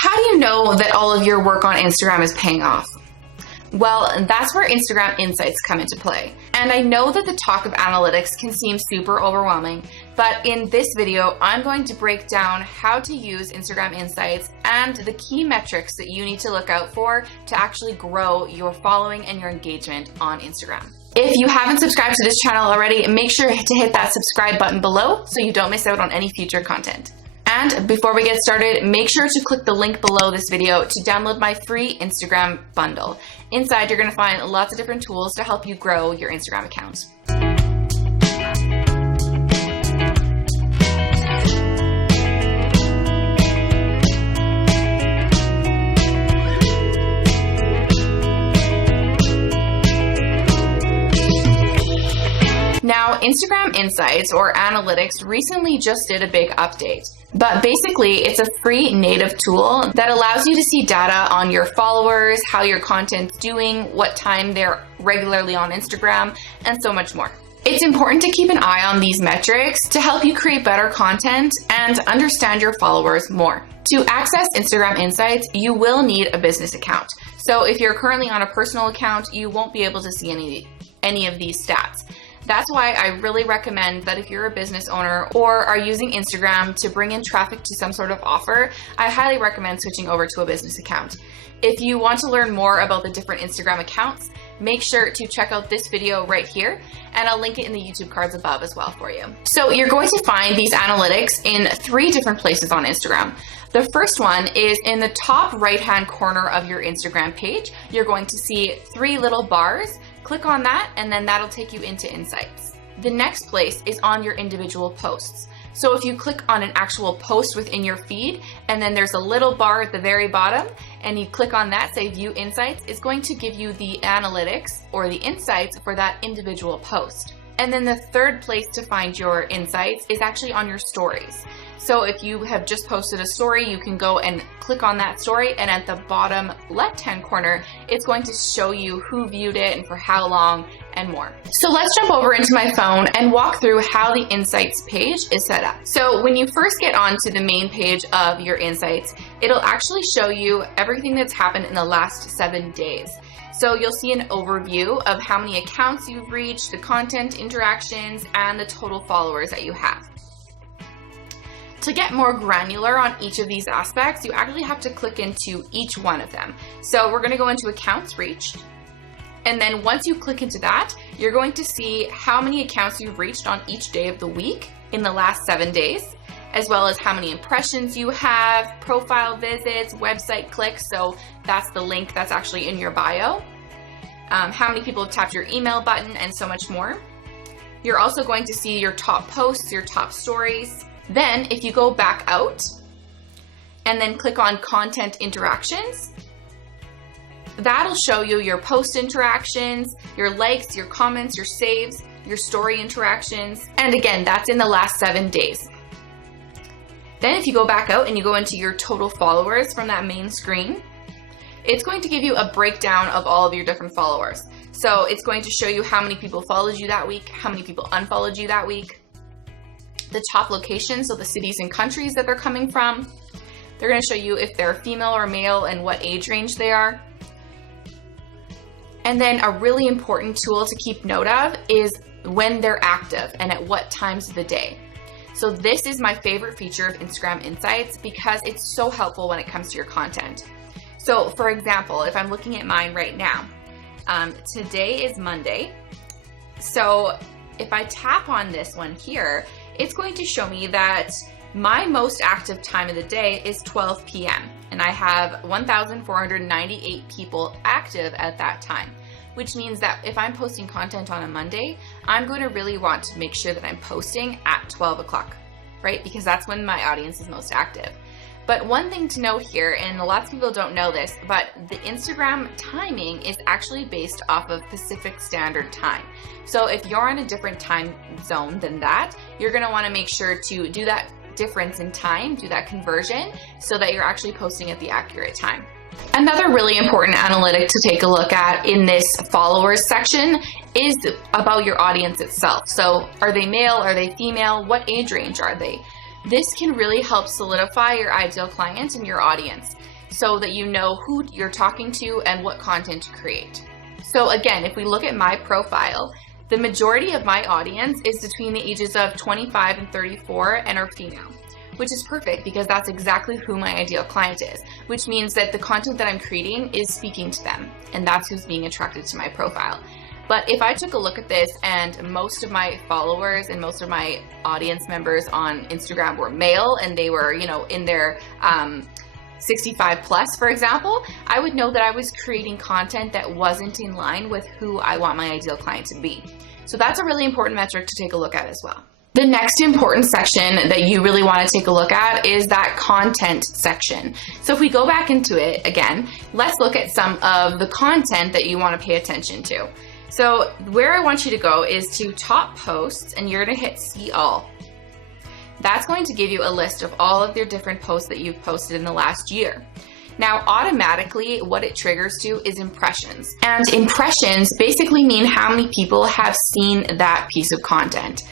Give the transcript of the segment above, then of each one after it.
how do you know that all of your work on Instagram is paying off? Well, that's where Instagram Insights come into play. And I know that the talk of analytics can seem super overwhelming, but in this video, I'm going to break down how to use Instagram Insights and the key metrics that you need to look out for to actually grow your following and your engagement on Instagram. If you haven't subscribed to this channel already, make sure to hit that subscribe button below so you don't miss out on any future content. And before we get started, make sure to click the link below this video to download my free Instagram bundle. Inside, you're going to find lots of different tools to help you grow your Instagram account. Now, Instagram Insights or Analytics recently just did a big update. But basically, it's a free native tool that allows you to see data on your followers, how your content's doing, what time they're regularly on Instagram, and so much more. It's important to keep an eye on these metrics to help you create better content and understand your followers more. To access Instagram Insights, you will need a business account. So if you're currently on a personal account, you won't be able to see any of these stats. That's why I really recommend that if you're a business owner or are using Instagram to bring in traffic to some sort of offer, I highly recommend switching over to a business account. If you want to learn more about the different Instagram accounts, make sure to check out this video right here, and I'll link it in the YouTube cards above as well for you. So you're going to find these analytics in 3 different places on Instagram. The first one is in the top right-hand corner of your Instagram page. You're going to see 3 little bars. Click on that, and then that'll take you into Insights. The next place is on your individual posts. So if you click on an actual post within your feed, and then there's a little bar at the very bottom, and you click on that, say View Insights, it's going to give you the analytics or the insights for that individual post. And then the third place to find your insights is actually on your stories. So if you have just posted a story, you can go and click on that story, and at the bottom left-hand corner, it's going to show you who viewed it and for how long and more. So let's jump over into my phone and walk through how the Insights page is set up. So when you first get onto the main page of your Insights, it'll actually show you everything that's happened in the last 7 days. So you'll see an overview of how many accounts you've reached, the content, interactions, and the total followers that you have. To get more granular on each of these aspects, you actually have to click into each one of them. So we're going to go into accounts reached. And then once you click into that, you're going to see how many accounts you've reached on each day of the week in the last 7 days, as well as how many impressions you have, profile visits, website clicks. So that's the link that's actually in your bio. How many people have tapped your email button, and so much more. You're also going to see your top posts, your top stories. Then if you go back out and then click on content interactions, that'll show you your post interactions, your likes, your comments, your saves, your story interactions. And again, that's in the last 7 days. Then if you go back out and you go into your total followers from that main screen, it's going to give you a breakdown of all of your different followers. So it's going to show you how many people followed you that week, how many people unfollowed you that week, the top locations, so the cities and countries that they're coming from. They're going to show you if they're female or male and what age range they are. And then a really important tool to keep note of is when they're active and at what times of the day. So this is my favorite feature of Instagram Insights because it's so helpful when it comes to your content. So for example, if I'm looking at mine right now, today is Monday. So if I tap on this one here, it's going to show me that my most active time of the day is 12 p.m. and I have 1,498 people active at that time, which means that if I'm posting content on a Monday, I'm going to really want to make sure that I'm posting at 12 o'clock, right? Because that's when my audience is most active. But one thing to note here, and lots of people don't know this, but the Instagram timing is actually based off of Pacific Standard Time. So if you're on a different time zone than that, you're gonna wanna make sure to do that difference in time, do that conversion, so that you're actually posting at the accurate time. Another really important analytic to take a look at in this followers section is about your audience itself. So are they male? Are they female? What age range are they? This can really help solidify your ideal client and your audience so that you know who you're talking to and what content to create. So again, if we look at my profile, the majority of my audience is between the ages of 25 and 34 and are female, which is perfect because that's exactly who my ideal client is, which means that the content that I'm creating is speaking to them, and that's who's being attracted to my profile. But if I took a look at this and most of my followers and most of my audience members on Instagram were male and they were, in their 65 plus, for example, I would know that I was creating content that wasn't in line with who I want my ideal client to be. So that's a really important metric to take a look at as well. The next important section that you really want to take a look at is that content section. So if we go back into it again, let's look at some of the content that you want to pay attention to. So where I want you to go is to top posts, and you're going to hit see all. That's going to give you a list of all of your different posts that you've posted in the last year. Now, automatically, what it triggers to is impressions. And impressions basically mean how many people have seen that piece of content.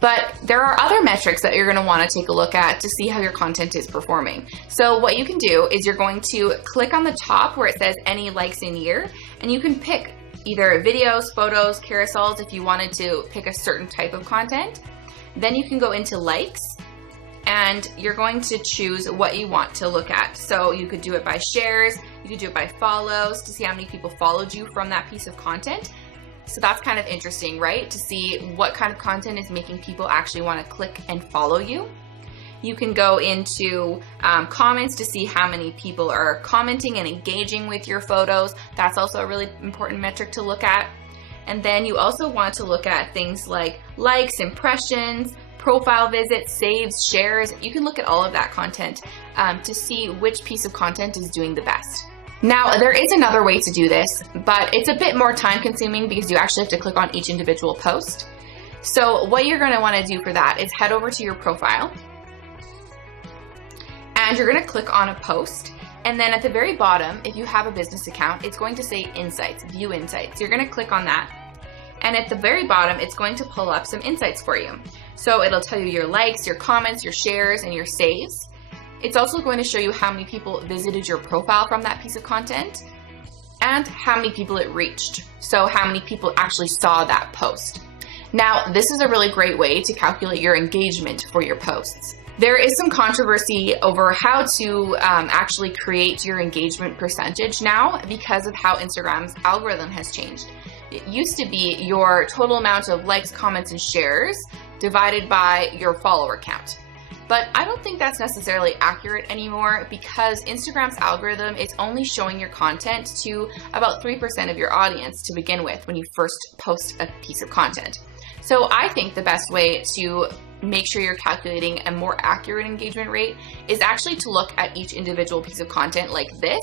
But there are other metrics that you're going to want to take a look at to see how your content is performing. So what you can do is you're going to click on the top where it says any likes in year, and you can pick either videos, photos, carousels if you wanted to pick a certain type of content. Then you can go into likes, and you're going to choose what you want to look at. So you could do it by shares, you could do it by follows to see how many people followed you from that piece of content. So that's kind of interesting, right? To see what kind of content is making people actually want to click and follow you. You can go into comments to see how many people are commenting and engaging with your photos. That's also a really important metric to look at. And then you also want to look at things like likes, impressions, profile visits, saves, shares. You can look at all of that content to see which piece of content is doing the best. Now, there is another way to do this, but it's a bit more time consuming because you actually have to click on each individual post. So what you're going to want to do for that is head over to your profile, and you're going to click on a post. And then at the very bottom, if you have a business account, it's going to say Insights, View Insights. You're going to click on that. And at the very bottom, it's going to pull up some insights for you. So it'll tell you your likes, your comments, your shares, and your saves. It's also going to show you how many people visited your profile from that piece of content and how many people it reached. So how many people actually saw that post. Now, this is a really great way to calculate your engagement for your posts. There is some controversy over how to actually create your engagement percentage now because of how Instagram's algorithm has changed. It used to be your total amount of likes, comments, and shares divided by your follower count. But I don't think that's necessarily accurate anymore because Instagram's algorithm is only showing your content to about 3% of your audience to begin with when you first post a piece of content. So I think the best way to make sure you're calculating a more accurate engagement rate is actually to look at each individual piece of content like this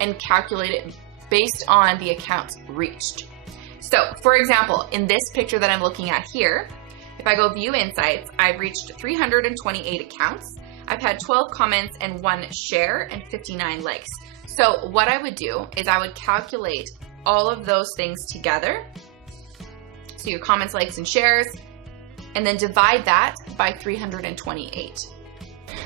and calculate it based on the accounts reached. So for example, in this picture that I'm looking at here, if I go view insights, I've reached 328 accounts. I've had 12 comments and 1 share and 59 likes. So what I would do is I would calculate all of those things together. So your comments, likes, and shares, and then divide that by 328.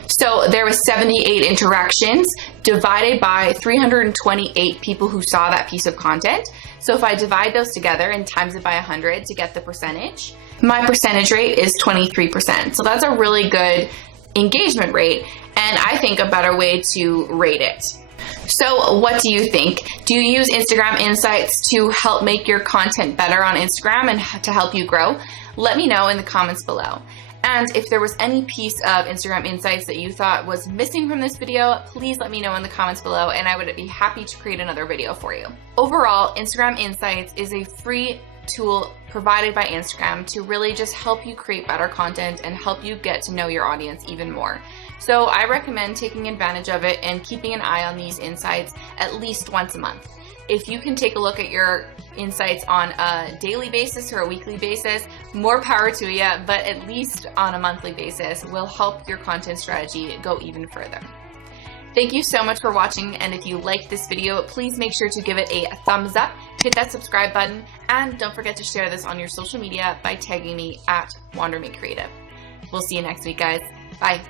So there was 78 interactions divided by 328 people who saw that piece of content. So if I divide those together and times it by 100 to get the percentage, my percentage rate is 23%. So that's a really good engagement rate, and I think a better way to rate it. So what do you think? Do you use Instagram Insights to help make your content better on Instagram and to help you grow? Let me know in the comments below. And if there was any piece of Instagram Insights that you thought was missing from this video, please let me know in the comments below and I would be happy to create another video for you. Overall, Instagram Insights is a free tool provided by Instagram to really just help you create better content and help you get to know your audience even more. So I recommend taking advantage of it and keeping an eye on these insights at least once a month. If you can take a look at your insights on a daily basis or a weekly basis, more power to you, but at least on a monthly basis will help your content strategy go even further. Thank you so much for watching, and if you liked this video, please make sure to give it a thumbs up, hit that subscribe button, and don't forget to share this on your social media by tagging me at WanderMadeCreative. We'll see you next week, guys. Bye.